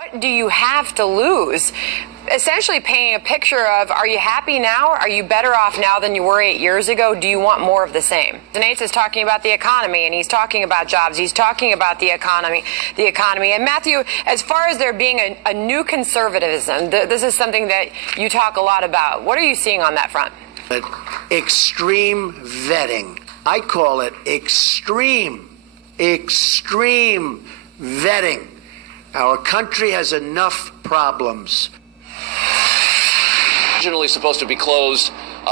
What do you have to lose? Essentially painting a picture of, are you happy now? Are you better off now than you were 8 years ago? Do you want more of the same? Nates is talking about the economy, and he's talking about jobs. He's talking about the economy. And Matthew, as far as there being a new conservatism, this is something that you talk a lot about. What are you seeing on that front? Extreme vetting. I call it extreme vetting. Our country has enough problems. Originally supposed to be closed.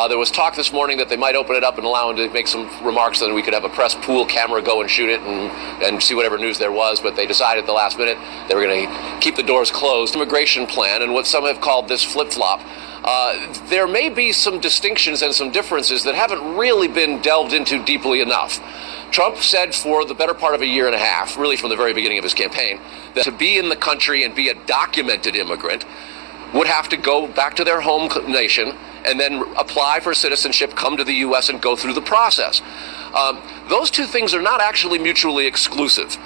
There was talk this morning that they might open it up and allow him to make some remarks, so that we could have a press pool camera go and shoot it and see whatever news there was. But they decided at the last minute they were going to keep the doors closed. Immigration plan, and what some have called this flip-flop. There may be some distinctions and some differences that haven't really been delved into deeply enough. Trump said for the better part of a year and a half, really from the very beginning of his campaign, that to be in the country and be a documented immigrant would have to go back to their home nation and then apply for citizenship, come to the U.S. and go through the process. Those two things are not actually mutually exclusive.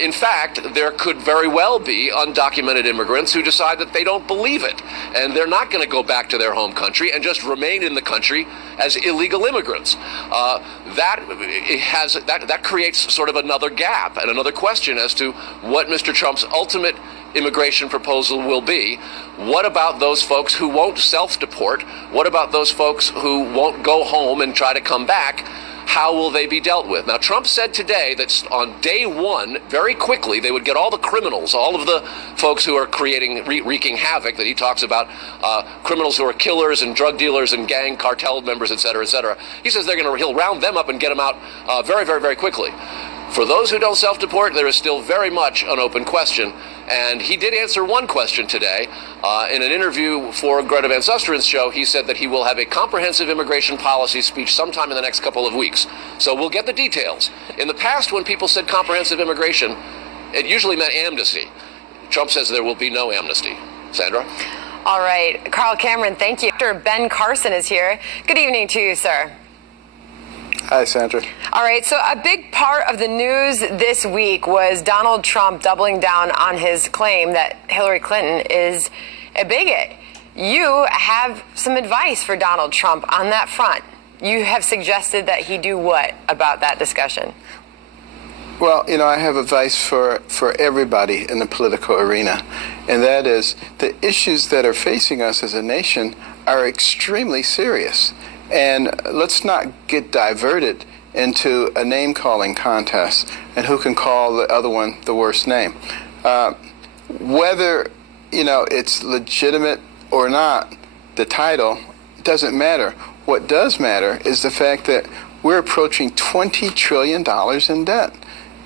In fact, there could very well be undocumented immigrants who decide that they don't believe it, and they're not going to go back to their home country and just remain in the country as illegal immigrants. That creates sort of another gap and another question as to what Mr. Trump's ultimate immigration proposal will be. What about those folks who won't self-deport? What about those folks who won't go home and try to come back? How will they be dealt with? Now, Trump said today that on day one, very quickly, they would get all the criminals, all of the folks who are wreaking havoc that he talks about, criminals who are killers and drug dealers and gang cartel members, et cetera, et cetera. He says he'll round them up and get them out very, very, very quickly. For those who don't self-deport, there is still very much an open question. And he did answer one question today. In an interview for Greta Van Susteren's show, he said that he will have a comprehensive immigration policy speech sometime in the next couple of weeks. So we'll get the details. In the past, when people said comprehensive immigration, it usually meant amnesty. Trump says there will be no amnesty. Sandra? All right. Carl Cameron, thank you. Dr. Ben Carson is here. Good evening to you, sir. Hi, Sandra. All right, so a big part of the news this week was Donald Trump doubling down on his claim that Hillary Clinton is a bigot. You have some advice for Donald Trump on that front. You have suggested that he do what about that discussion? Well, I have advice for everybody in the political arena, and that is the issues that are facing us as a nation are extremely serious. And let's not get diverted into a name-calling contest and who can call the other one the worst name. Whether, it's legitimate or not, the title doesn't matter. What does matter is the fact that we're approaching $20 trillion in debt.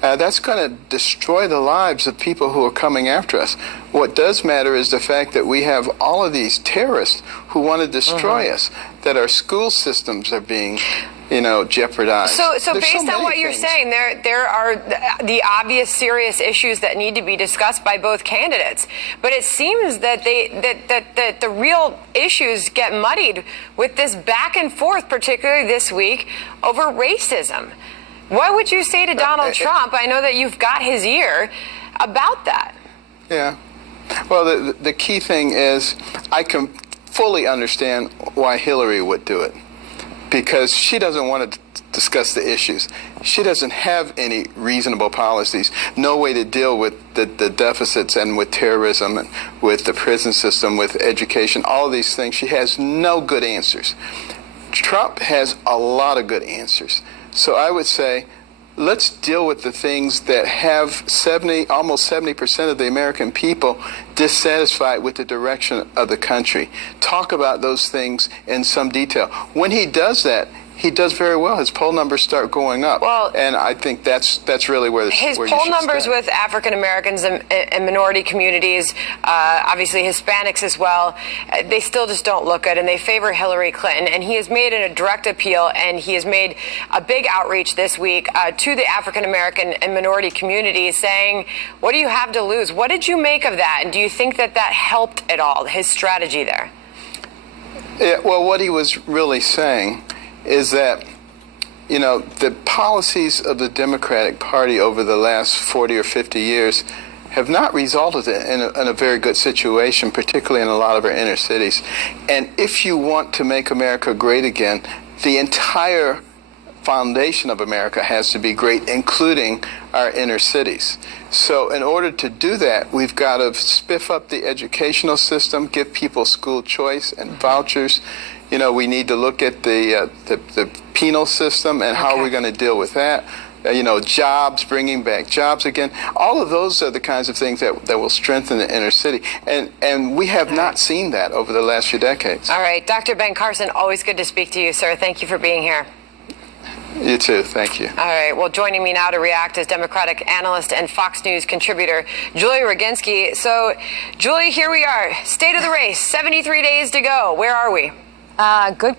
That's going to destroy the lives of people who are coming after us. What does matter is the fact that we have all of these terrorists who want to destroy us, that our school systems are being, jeopardized. So based on what you're saying, there are the obvious serious issues that need to be discussed by both candidates. But it seems that that the real issues get muddied with this back and forth, particularly this week, over racism. What would you say to Donald Trump? I know that you've got his ear about that. Yeah. Well, the key thing is I can fully understand why Hillary would do it, because she doesn't want to discuss the issues. She doesn't have any reasonable policies, no way to deal with the deficits and with terrorism and with the prison system, with education, all of these things. She has no good answers. Trump has a lot of good answers. So I would say, let's deal with the things that have almost 70% of the American people dissatisfied with the direction of the country. Talk about those things in some detail. When he does that, he does very well. His poll numbers start going up. Well, and I think that's really where his where poll numbers with African Americans and minority communities, obviously Hispanics as well, they still just don't look good, and they favor Hillary Clinton. And he has made a direct appeal, and he has made a big outreach this week to the African American and minority communities, saying, "What do you have to lose?" What did you make of that, and do you think that helped at all? His strategy there? Yeah, well, what he was really saying is that, the policies of the Democratic Party over the last 40 or 50 years have not resulted in a very good situation, particularly in a lot of our inner cities. And if you want to make America great again, the entire foundation of America has to be great, including our inner cities. So in order to do that, we've got to spiff up the educational system, give people school choice and vouchers. You know, we need to look at the penal system and how we're going to deal with that. You know, jobs, bringing back jobs again. All of those are the kinds of things that will strengthen the inner city. And we have not seen that over the last few decades. All right. Dr. Ben Carson, always good to speak to you, sir. Thank you for being here. You too. Thank you. All right. Well, joining me now to react is Democratic analyst and Fox News contributor Julie Roginski. So, Julie, here we are. State of the race. 73 days to go. Where are we? Good